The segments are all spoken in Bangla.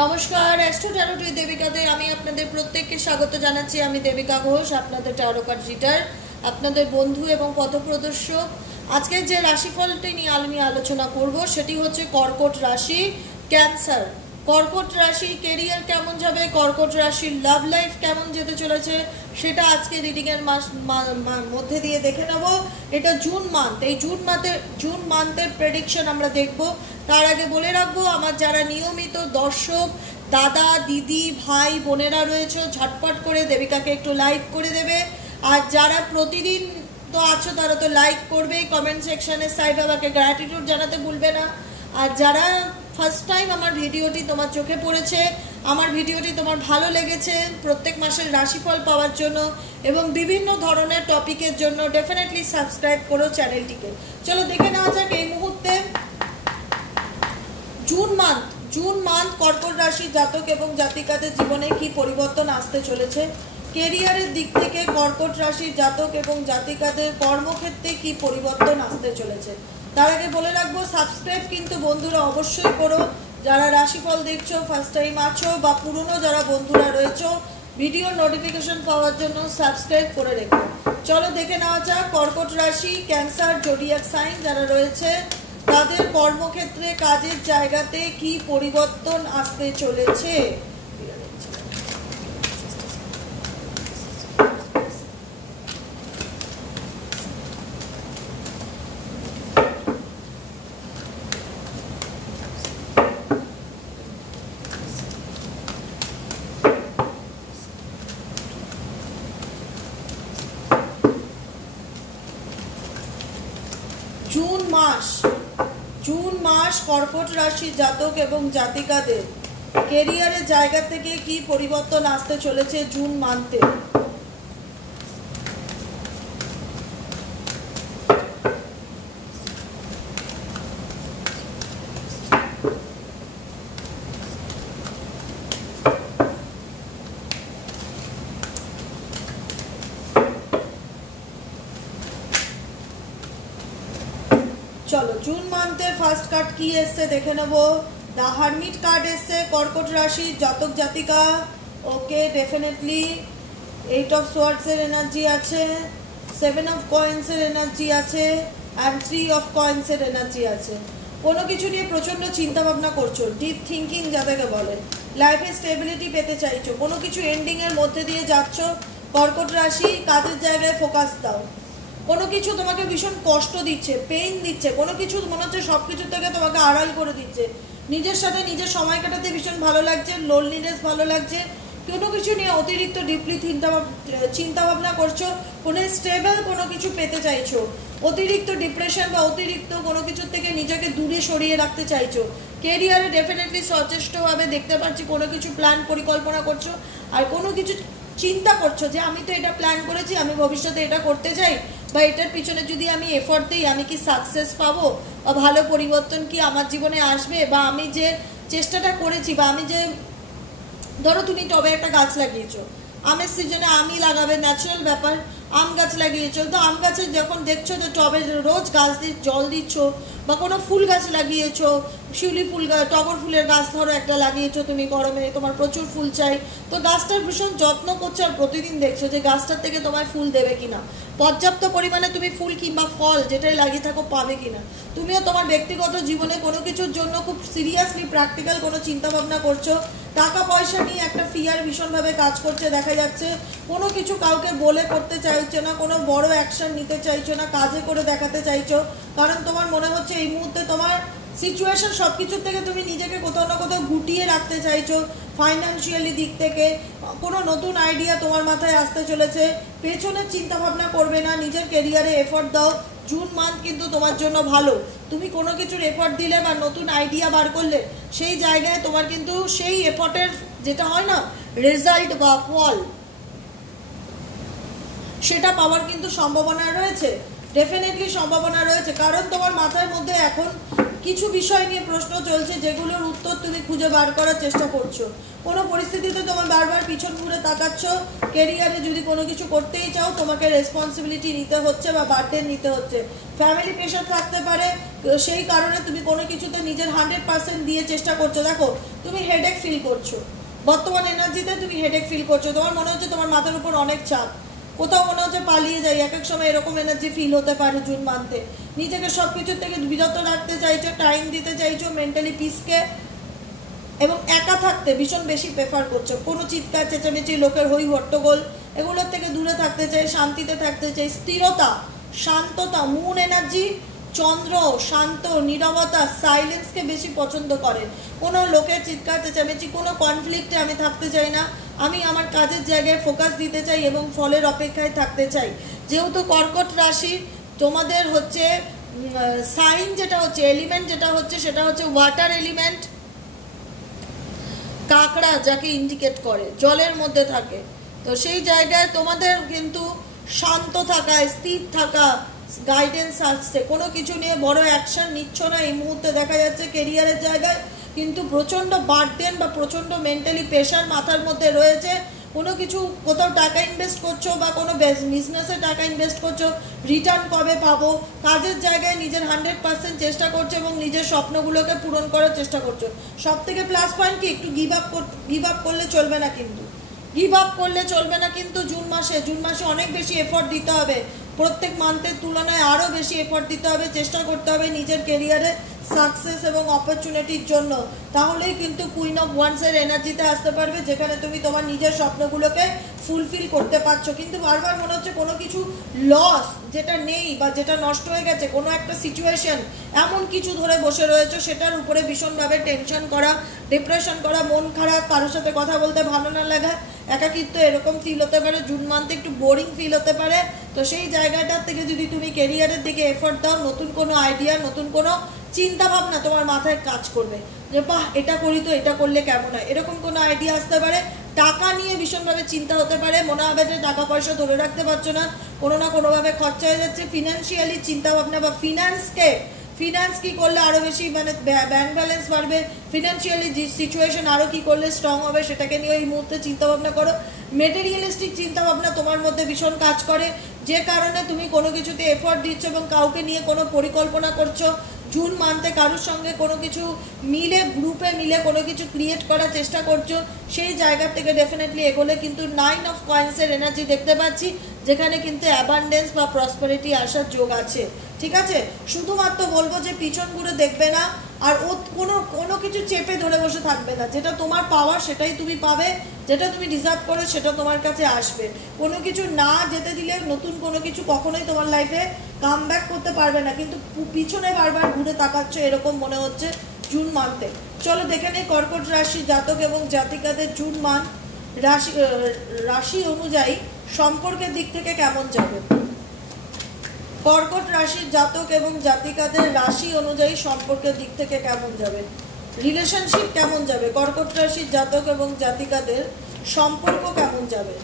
নমস্কার, অ্যাস্ট্রো ট্যারোট উইথ দেবিকাতে আমি আপনাদের প্রত্যেককে স্বাগত জানাচ্ছি। আমি দেবিকা ঘোষ, আপনাদের ট্যারো কার্ড রিডার, আপনাদের বন্ধু এবং পথপ্রদর্শক। আজকে যে রাশিফলটি নিয়ে আলোচনা করব সেটি হচ্ছে কর্কট রাশি, ক্যান্সার। কর্কট রাশি কেরিয়ার কেমন যাবে, কর্কট রাশির লাভ লাইফ কেমন যেতে চলেছে সেটা আজকে রিডিংয়ের মধ্যে দিয়ে দেখে নেব। এটা জুন মান্থ, এই জুন মান্থের প্রেডিকশন আমরা দেখব। তার আগে বলে রাখবো, আমার যারা নিয়মিত দর্শক দাদা দিদি ভাই বোনেরা রয়েছে, ঝটপট করে দেবিকাকে একটু লাইক করে দেবে। আর যারা প্রতিদিন তো আছো তারা তো লাইক করবে, কমেন্ট সেকশনে সাইড আমাকে গ্র্যাটিটিউড জানাতে ভুলবে না। আর যারা ফার্স্ট টাইম আমার ভিডিওটি তোমার চোখে পড়েছে, আমার ভিডিওটি তোমার ভালো লেগেছে প্রত্যেক মাসের রাশিফল পাওয়ার জন্য এবং বিভিন্ন ধরনের টপিকের জন্য, ডেফিনেটলি সাবস্ক্রাইব করো চ্যানেলটিকে। চলো দেখে নেওয়া যাক এই মুহূর্তে জুন মান্থ কর্কট রাশি জাতক এবং জাতিকাদের জীবনে কি পরিবর্তন আসতে চলেছে। কেরিয়ারের দিক থেকে কর্কট রাশির জাতক এবং জাতিকাদের কর্মক্ষেত্রে কি পরিবর্তন আসতে চলেছে। তার আগে বলে রাখবো, সাবস্ক্রাইব কিন্তু বন্ধুরা অবশ্যই করো। যারা রাশিফল দেখছো, ফার্স্ট টাইম আছো বা পুরনো যারা বন্ধুরা রয়েছো, ভিডিওর নোটিফিকেশন পাওয়ার জন্য সাবস্ক্রাইব করে রেখো। চলো দেখে নেওয়া যাক কর্কট রাশি, ক্যান্সার, জোডিয়াক সাইন যারা রয়েছে তাদের কর্মক্ষেত্রে কাজের জায়গাতে কি পরিবর্তন আসতে চলেছে। জুন মাস কর্কট রাশি জাতক এবং জাতিকাদের কেরিয়ারের জায়গা থেকে কি পরিবর্তন আসতে চলেছে জুন মান্থে। চলো জুন মান্থের ফার্স্ট কার্ড কি এসছে দেখে নেব। দ্য হারমিট কার্ড এসছে কর্কট রাশি জাতক জাতিকা। ওকে, ডেফিনেটলি 8 অফ সোয়ার্ডস এর এনার্জি আছে, 7 অফ কয়েন্স এর এনার্জি আছে অ্যান্ড 3 অফ কয়েন্স এর এনার্জি আছে। কোনো কিছু নিয়ে প্রচন্ড চিন্তা ভাবনা করছো, ডিপ থিঙ্কিং যাদেরকে বলে, লাইফে স্টেবিলিটি পেতে চাইছো, কোনো কিছু এন্ডিং এর মধ্যে দিয়ে যাচ্ছ। কর্কট রাশি কাজের জায়গায় ফোকাস দাও। কোনো কিছু তোমাকে ভীষণ কষ্ট দিচ্ছে, পেইন দিচ্ছে, কোনো কিছু মনে হচ্ছে সব কিছু থেকে তোমাকে আড়াল করে দিচ্ছে। নিজের সাথে নিজের সময় কাটাতে ভীষণ ভালো লাগছে, লোনলিনেস ভালো লাগছে। কোনো কিছু নিয়ে অতিরিক্ত ডিপলি চিন্তা ভাবনা করছো, কোনো স্টেবল কোনো কিছু পেতে চাইছো, অতিরিক্ত ডিপ্রেশন বা অতিরিক্ত কোনো কিছুর থেকে নিজেকে দূরে সরিয়ে রাখতে চাইছো। কেরিয়ারে ডেফিনেটলি সচেষ্টভাবে দেখতে পাচ্ছি কোনো কিছু প্ল্যান পরিকল্পনা করছো আর কোনো কিছু চিন্তা করছো যে আমি তো এটা প্ল্যান করেছি, আমি ভবিষ্যতে এটা করতে চাই বা এটার পিছনে যদি আমি এফোর্ট দিই আমি কি সাকসেস পাবো বা ভালো পরিবর্তন কি আমার জীবনে আসবে, বা আমি যে চেষ্টাটা করেছি বা আমি যে, ধরো তুমি টবে একটা গাছ লাগিয়েছো, আমের সিজনে আমই লাগাবে, ন্যাচারাল ব্যাপার, আম গাছ লাগিয়েছো, তো আম গাছে যখন দেখছো যে টবে রোজ গাছ দিয়ে জল দিচ্ছ, বা কোনো ফুল গাছ লাগিয়েছো, শিউলি ফুল গাছ, টগর ফুলের গাছ ধরো একটা লাগিয়েছো তুমি, গরমে তোমার প্রচুর ফুল চাই, তো গাছটার ভীষণ যত্ন করছো আর প্রতিদিন দেখছো যে গাছটার থেকে তোমায় ফুল দেবে কিনা, পর্যাপ্ত পরিমাণে তুমি ফুল কিংবা ফল যেটাই লাগিয়ে থাকো পাবে কিনা। তুমিও তোমার ব্যক্তিগত জীবনে কোনো কিছুর জন্য খুব সিরিয়াসলি প্র্যাকটিক্যাল কোনো চিন্তা ভাবনা করছো। টাকা পয়সা নিয়ে একটা ফিয়ার ভীষণভাবে কাজ করছে দেখা যাচ্ছে। কোনো কিছু কাউকে বলে করতে চাইছো না, কোনো বড় অ্যাকশন নিতে চাইছো না, কাজে করে দেখাতে চাইছো, কারণ তোমার মনে হচ্ছে এই মুহূর্তে তোমার সিচুয়েশন সব কিছুর থেকে তুমি নিজেকে কোথাও না কোথাও গুটিয়ে রাখতে চাইছো। ফাইন্যান্সিয়ালি দিক থেকে কোনো নতুন আইডিয়া তোমার মাথায় আসতে চলেছে, পেছনের চিন্তা ভাবনা করবে না, নিজের কেরিয়ারে এফোর্ট দাও। জুন মান্থ কিন্তু তোমার জন্য ভালো। তুমি কোনো কিছুর এফোর্ট দিলে বা নতুন আইডিয়া বার করলে সেই জায়গায় তোমার কিন্তু সেই এফোর্টের যেটা হয় না রেজাল্ট বা ফল, সেটা পাওয়ার কিন্তু সম্ভাবনা রয়েছে, ডেফিনেটলি সম্ভাবনা রয়েছে। কারণ তোমার মাথার মধ্যে এখন কিছু বিষয় নিয়ে প্রশ্ন চলছে যেগুলোর উত্তর তুমি খুঁজে বার করার চেষ্টা করছো। কোনো পরিস্থিতিতে তোমার বারবার পিছন ঘুরে তাকাচ্ছ। কেরিয়ারে যদি কোনো কিছু করতেই চাও তোমাকে রেসপন্সিবিলিটি নিতে হচ্ছে বা বার্ডেন নিতে হচ্ছে। ফ্যামিলি প্রেশার থাকতে পারে, সেই কারণে তুমি কোনো কিছুতে নিজের 100% দিয়ে চেষ্টা করছো। দেখো তুমি হেডেক ফিল করছো, বর্তমান এনার্জিতে তুমি হেডেক ফিল করছো, তোমার মনে হচ্ছে তোমার মাথার উপর অনেক চাপ, কোথাও মনে হচ্ছে পালিয়ে যাই। এক এক সময় এরকম এনার্জি ফিল হতে পারে জুন মান্থে। নিজেকে সব কিছুর থেকে বিরত রাখতে চাইছো, টাইম দিতে চাইছো মেন্টালি পিসকে, এবং একা থাকতে ভীষণ বেশি প্রেফার করছো। কোনো চিৎকার চেঁচামেচি, লোকের হই হট্টগোল, এগুলোর থেকে দূরে থাকতে চাই, শান্তিতে থাকতে চাই, স্থিরতা, শান্ততা। মুন এনার্জি, চন্দ্র শান্ত, নীরবতা, সাইলেন্সকে বেশি পছন্দ করে। কোনো লোকের চিৎকার চেঁচামেচি, কোনো কনফ্লিক্টে আমি থাকতে চাই না। আমি আমার কাজের জায়গায় ফোকাস দিতে চাই এবং ফলের অপেক্ষায় থাকতে চাই। যেহেতু কর্কট রাশি তোমাদের হচ্ছে সাইন যেটা হচ্ছে, এলিমেন্ট যেটা হচ্ছে সেটা হচ্ছে ওয়াটার এলিমেন্ট, কাঁকড়া যাকে ইন্ডিকেট করে, জলের মধ্যে থাকে। তো সেই জায়গায় তোমাদের কিন্তু শান্ত থাকা, স্থির থাকা, গাইডেন্স আসছে। কোনো কিছু নিয়ে বড় অ্যাকশন নিচ্ছ না এই মুহূর্তে দেখা যাচ্ছে কেরিয়ারের জায়গায়, কিন্তু প্রচণ্ড বার্ডেন বা প্রচণ্ড মেন্টালি প্রেশার মাথার মধ্যে রয়েছে। কোনো কিছু কোথাও টাকা ইনভেস্ট করছো বা কোনো বিজনেসে টাকা ইনভেস্ট করছো, রিটার্ন কবে পাবো, কাজের জায়গায় নিজের 100% চেষ্টা করছো এবং নিজের স্বপ্নগুলোকে পূরণ করার চেষ্টা করছো। সব থেকে প্লাস পয়েন্ট কি, একটু গিভ আপ করলে চলবে না, কিন্তু গিভ আপ করলে চলবে না। কিন্তু জুন মাসে অনেক বেশি এফোর্ট দিতে হবে, প্রত্যেক মান্থের তুলনায় আরও বেশি এফোর্ট দিতে হবে, চেষ্টা করতে হবে নিজের কেরিয়ারে সাকসেস এবং অপরচুনিটির জন্য। তাহলেই কিন্তু কুইন অফ ওয়ান্সের এনার্জিতে আসতে পারবে, যেখানে তুমি তোমার নিজের স্বপ্নগুলোকে ফুলফিল করতে পারছো। কিন্তু বারবার মনে হচ্ছে কোনো কিছু লস যেটা নেই বা যেটা নষ্ট হয়ে গেছে, কোনো একটা সিচুয়েশন এমন কিছু ধরে বসে রয়েছে, সেটার উপরে ভীষণভাবে টেনশন করা, ডিপ্রেশন করা, মন খারাপ, কারোর সাথে কথা বলতে ভালো না লাগা, একাকিত্ব, এরকম ফিল হতে পারে। জুন মান্থে একটু বোরিং ফিল হতে পারে। তো সেই জায়গাটার থেকে যদি তুমি কেরিয়ারের দিকে এফোর্ট দাও, নতুন কোনো আইডিয়া, নতুন কোনো চিন্তা ভাবনা তোমার মাথায় কাজ করবে যে বাহ এটা করি তো, এটা করলে কেমন হয়, এরকম কোনো আইডিয়া আসতে পারে। টাকা নিয়ে ভীষণভাবে চিন্তা হতে পারে, মনে হবে যে টাকা পয়সা ধরে রাখতে পারছো না, কোনো না কোনোভাবে খরচা হয়ে যাচ্ছে। ফিনান্সিয়ালি চিন্তা ভাবনা বা ফিনান্স কি করলে আরও বেশি মানে ব্যাংক ব্যালেন্স বাড়বে, ফিনান্সিয়ালি সিচুয়েশন আরও কি করলে স্ট্রং হবে, সেটাকে নিয়ে এই মুহূর্তে চিন্তাভাবনা করো। মেটেরিয়ালিস্টিক চিন্তাভাবনা তোমার মধ্যে ভীষণ কাজ করে, যে কারণে তুমি কোনো কিছুতে এফোর্ট দিচ্ছ এবং কাউকে নিয়ে কোনো পরিকল্পনা করছো। জুন মান্থে কারোর সঙ্গে কোনো কিছু মিলে, গ্রুপে মিলে কোনো কিছু ক্রিয়েট করার চেষ্টা করছো। সেই জায়গা থেকে ডেফিনেটলি এগোলে কিন্তু 9 অফ কয়েন্সের এনার্জি দেখতে পাচ্ছি, যেখানে কিন্তু অ্যাবান্ডেন্স বা প্রসপারিটি আসার যোগ আছে। ঠিক আছে, শুধুমাত্র বলবো যে পিছন ঘুরে দেখবে না, আর ও কোনো কিছু চেপে ধরে বসে থাকবে না। যেটা তোমার পাওয়ার সেটাই তুমি পাবে, যেটা তুমি ডিজার্ভ করো সেটা তোমার কাছে আসবে। কোনো কিছু না যেতে দিলে নতুন কোনো কিছু কখনোই তোমার লাইফে কাম ব্যাক করতে পারবে না, কিন্তু পিছনে বারবার ঘুরে তাকাচ্ছ এরকম মনে হচ্ছে জুন মান্থে। চলো দেখে নেই কর্কট রাশি জাতক এবং জাতিকাদের জুন মান্থ রাশি অনুযায়ী সম্পর্কের দিক থেকে কেমন যাবে। কর্কট রাশির জাতক এবং জাতিকাদের রাশি অনুযায়ী সম্পর্কের দিক থেকে কেমন যাবে, রিলেশনশিপ কেমন যাবে, কর্কট রাশির জাতক এবং জাতিকাদের সম্পর্ক কেমন যাবে।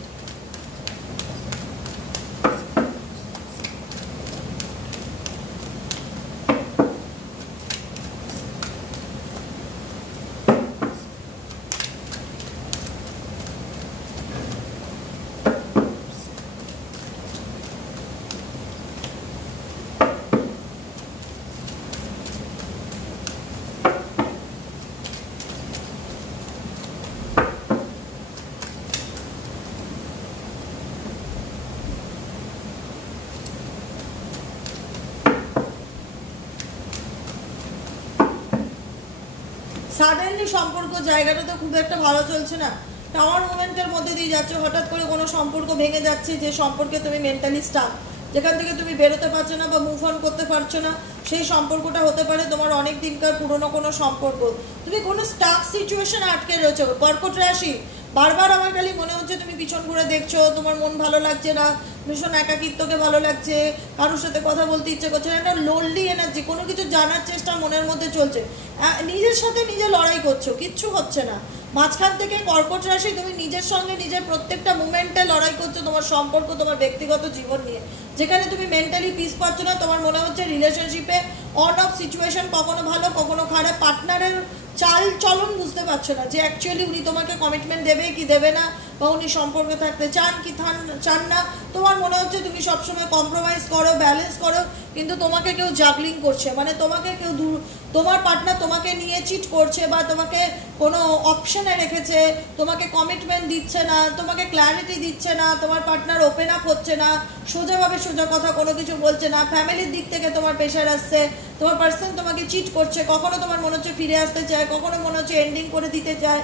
সাডেনলি সম্পর্ক জায়গাটা তো খুব একটা ভালো চলছে না, টাওয়ার মুভমেন্টের মধ্যে দিয়ে যাচ্ছে। হঠাৎ করে কোনো সম্পর্ক ভেঙে যাচ্ছে, যে সম্পর্কে তুমি মেন্টালি স্টাক, যেখান থেকে তুমি বেরোতে পারছো না বা মুভ অন করতে পারছো না। সেই সম্পর্কটা হতে পারে তোমার অনেক দিনকার পুরনো কোনো সম্পর্ক, তুমি কোনো স্টাক সিচুয়েশন আটকে রয়েছো। কর্কট রাশি বারবার আমার খালি মনে হচ্ছে তুমি পিছন ঘুরে দেখছো, তোমার মন ভালো লাগছে না, ভীষণ একাকিত্বকে ভালো লাগছে, কারোর সাথে কথা বলতে ইচ্ছে করছে না, একটা লোনলি এনার্জি, কোনো কিছু জানার চেষ্টা মনের মধ্যে চলছে, নিজের সাথে নিজে লড়াই করছো, কিচ্ছু হচ্ছে না। মাঝখান থেকে কর্কট রাশি তুমি নিজের সঙ্গে নিজের প্রত্যেকটা মুমেন্টে লড়াই করছো, তোমার সম্পর্ক, তোমার ব্যক্তিগত জীবন নিয়ে, যেখানে তুমি মেন্টালি পিস পাচ্ছ না। তোমার মনে হচ্ছে রিলেশনশিপে অন অফ সিচুয়েশন, কখনো ভালো কখনো খারাপ। পার্টনারের চাল চলন বুঝতে পারছো না যে অ্যাকচুয়ালি উনি তোমাকে কমিটমেন্ট দেবে কি দেবে না, বা উনি সম্পর্কে থাকতে চান কি চান না। তোমার মনে হচ্ছে তুমি সবসময় কম্প্রোমাইজ করো, ব্যালেন্স করো, কিন্তু তোমাকে কেউ জাগলিং করছে, মানে তোমাকে কেউ তোমার পার্টনার তোমাকে নিয়ে চিট করছে, বা তোমাকে কোনো অপশনে রেখেছে, তোমাকে কমিটমেন্ট দিচ্ছে না, তোমাকে ক্ল্যারিটি দিচ্ছে না, তোমার পার্টনার ওপেন আপ হচ্ছে না, সোজাভাবে সোজা কথা কোনো কিছু বলছে না, ফ্যামিলির দিক থেকে তোমার প্রেশার আসছে, তোমার পার্সন তোমাকে চিট করছে, কখনো তোমার মনে হচ্ছে ফিরে আসতে চায়, কখনো মনে হচ্ছে এন্ডিং করে দিতে চায়।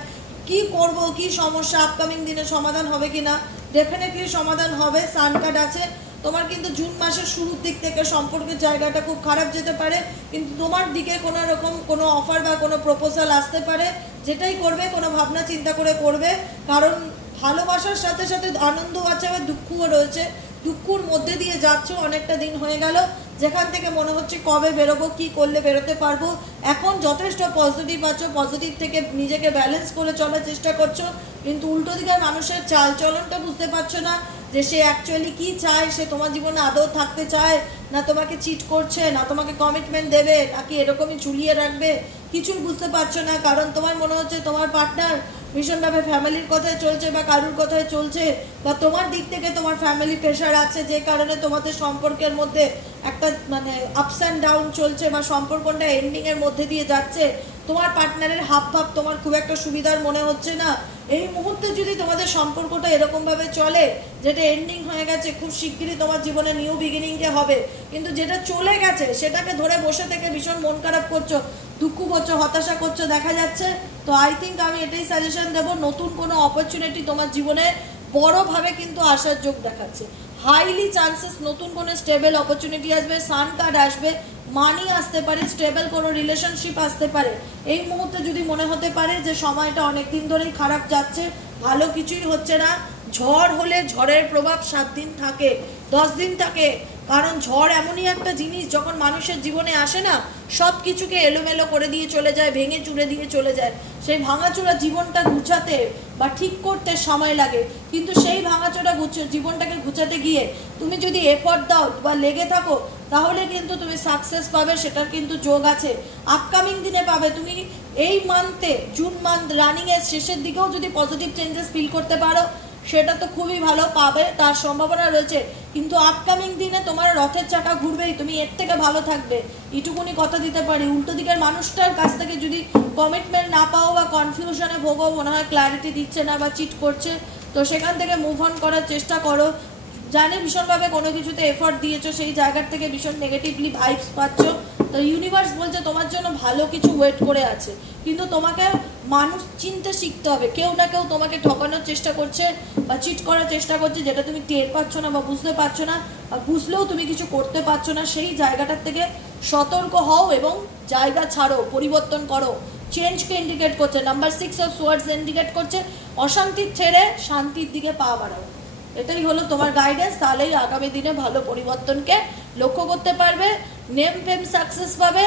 কি করব, কি সমস্যা, আপকামিং দিনে সমাধান হবে কিনা? ডেফিনেটলি সমাধান হবে। সান কার্ড আছে। তোমার কিন্তু জুন মাসের শুরুর দিক থেকে সম্পর্কের জায়গাটা খুব খারাপ যেতে পারে, কিন্তু তোমার দিকে কোনো রকম কোনো অফার বা কোনো প্রপোজাল আসতে পারে। যেটাই করবে কোনো ভাবনা চিন্তা করে করবে, কারণ ভালোবাসার সাথে সাথে আনন্দ আছে, আবার দুঃখও রয়েছে। দুঃখর মধ্যে দিয়ে যাচ্ছ, অনেকটা দিন হয়ে গেল, যেখান থেকে মনে হচ্ছে কবে বেরোবো, কি করলে বেরোতে পারবো। এখন যথেষ্ট পজিটিভ আছো, পজিটিভ থেকে নিজেকে ব্যালেন্স করে চলার চেষ্টা করছো, কিন্তু উল্টো দিকের মানুষের চাল চলনটা বুঝতে পারছো না যে সে অ্যাকচুয়ালি কি চায়, সে তোমার জীবনে আদৌ থাকতে চায় না, তোমাকে চিট করছে না, তোমাকে কমিটমেন্ট দেবে নাকি এরকমই ঝুলিয়ে রাখবে, কিছুই বুঝতে পারছো না। কারণ তোমার মনে হচ্ছে তোমার পার্টনার ভীষণভাবে ফ্যামিলির কথায় চলছে বা কারুর কথায় চলছে, বা তোমার দিক থেকে তোমার ফ্যামিলি প্রেশার আছে, যে কারণে তোমাদের সম্পর্কের মধ্যে একটা মানে আপস অ্যান্ড ডাউন চলছে, বা সম্পর্কটা এন্ডিংয়ের মধ্যে দিয়ে যাচ্ছে। তোমার পার্টনারের হাব ভাব তোমার খুব একটা সুবিধার মনে হচ্ছে না। এই মুহূর্তে যদি তোমাদের সম্পর্কটা এরকমভাবে চলে, যেটা এন্ডিং হয়ে গেছে, খুব শিগগিরই তোমার জীবনে নিউ বিগিনিংকে হবে, কিন্তু যেটা চলে গেছে সেটাকে ধরে বসে থেকে ভীষণ মন খারাপ করছো, দুঃখ করছো, হতাশা করছো দেখা যাচ্ছে। তো আই থিঙ্ক আমি এটাই সাজেশন দেবো, নতুন কোনো অপরচুনিটি তোমার জীবনে বড়োভাবে কিন্তু আসার যোগ দেখাচ্ছে। হাইলি চান্সেস নতুন কোনো স্টেবল অপরচুনিটি আসবে, সান কার্ড আসবে, মানি আসতে পারে, স্টেবল কোনো রিলেশনশিপ আসতে পারে। এই মুহূর্তে যদি মনে হতে পারে যে সময়টা অনেক দিন ধরেই খারাপ যাচ্ছে, ভালো কিছুই হচ্ছে না, ঝড় হলে ঝড়ের প্রভাব 7 দিন থাকে, 10 দিন থাকে। কারণ ঝড় এমনই একটা জিনিস, যখন মানুষের জীবনে আসে না, সব কিছুকে এলোমেলো করে দিয়ে চলে যায়, ভেঙে চুরে দিয়ে চলে যায়। সেই ভাঙাচোরা জীবনটা গুছাতে বা ঠিক করতে সময় লাগে, কিন্তু সেই ভাঙাচোরা জীবনটাকে গুছাতে গিয়ে তুমি যদি এফর্ট দাও বা লেগে থাকো, তাহলে কিন্তু তুমি সাকসেস পাবে, সেটার কিন্তু যোগ আছে। আপকামিং দিনে পাবে। তুমি এই মান্থে, জুন মান্থ রানিংয়ের শেষের দিকেও যদি পজিটিভ চেঞ্জেস ফিল করতে পারো, সেটা তো খুবই ভালো, পাবে, তার সম্ভাবনা রয়েছে। কিন্তু আপকামিং দিনে তোমার রথের চাকা ঘুরবেই, তুমি এর থেকে ভালো থাকবে, এটুকুনি কথা দিতে পারি। উল্টো দিকের মানুষটার কাছ থেকে যদি কমিটমেন্ট না পাও বা কনফিউশনে ভোগো, মনে হয় ক্ল্যারিটি দিচ্ছে না বা চিট করছে, তো সেখান থেকে মুভ অন করার চেষ্টা করো। জানি ভীষণভাবে কোনো কিছুতে এফর্ট দিয়েছো, সেই জায়গার থেকে ভীষণ নেগেটিভলি ভাইবস পাচ্ছ, তো ইউনিভার্স বলছে তোমার জন্য ভালো কিছু ওয়েট করে আছে, কিন্তু তোমাকে মানুষ চিনতে শিখতে হবে। কেউ না কেউ তোমাকে ঠকানোর চেষ্টা করছে বা চিট করার চেষ্টা করছে, যেটা তুমি টের পাচ্ছ না বা বুঝতে পারছো না, বা বুঝলেও তুমি কিছু করতে পারছো না। সেই জায়গাটার থেকে সতর্ক হও এবং জায়গা ছাড়ো, পরিবর্তন করো। চেঞ্জকে ইন্ডিকেট করছে, নাম্বার 6 অফ সোয়ার্ডস ইন্ডিকেট করছে অশান্তির ছেড়ে শান্তির দিকে পা বাড়াও। এটাই হলো তোমার গাইডেন্স, তাহলেই আগামী দিনে ভালো পরিবর্তনকে লক্ষ্য করতে পারবে, নেম ফেম সাকসেস পাবে।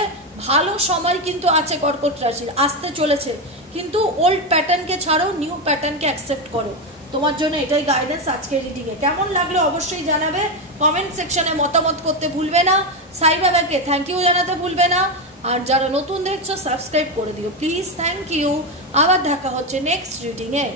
ভালো সময় কিন্তু আছে কর্কট রাশির, আসতে চলেছে, কিন্তু ওল্ড প্যাটার্নকে ছাড়ো, নিউ প্যাটার্নকে অ্যাকসেপ্ট করো। তোমার জন্য এটাই গাইডেন্স আজকের রিডিংয়ে। কেমন লাগলো অবশ্যই জানাবে, কমেন্ট সেকশনে মতামত করতে ভুলবে না, সাই বাবাকে থ্যাংক ইউ জানাতে ভুলবে না, আর যারা নতুন দেখছো সাবস্ক্রাইব করে দিও প্লিজ, থ্যাংক ইউ। আবার দেখা হচ্ছে নেক্সট রিডিংয়ে।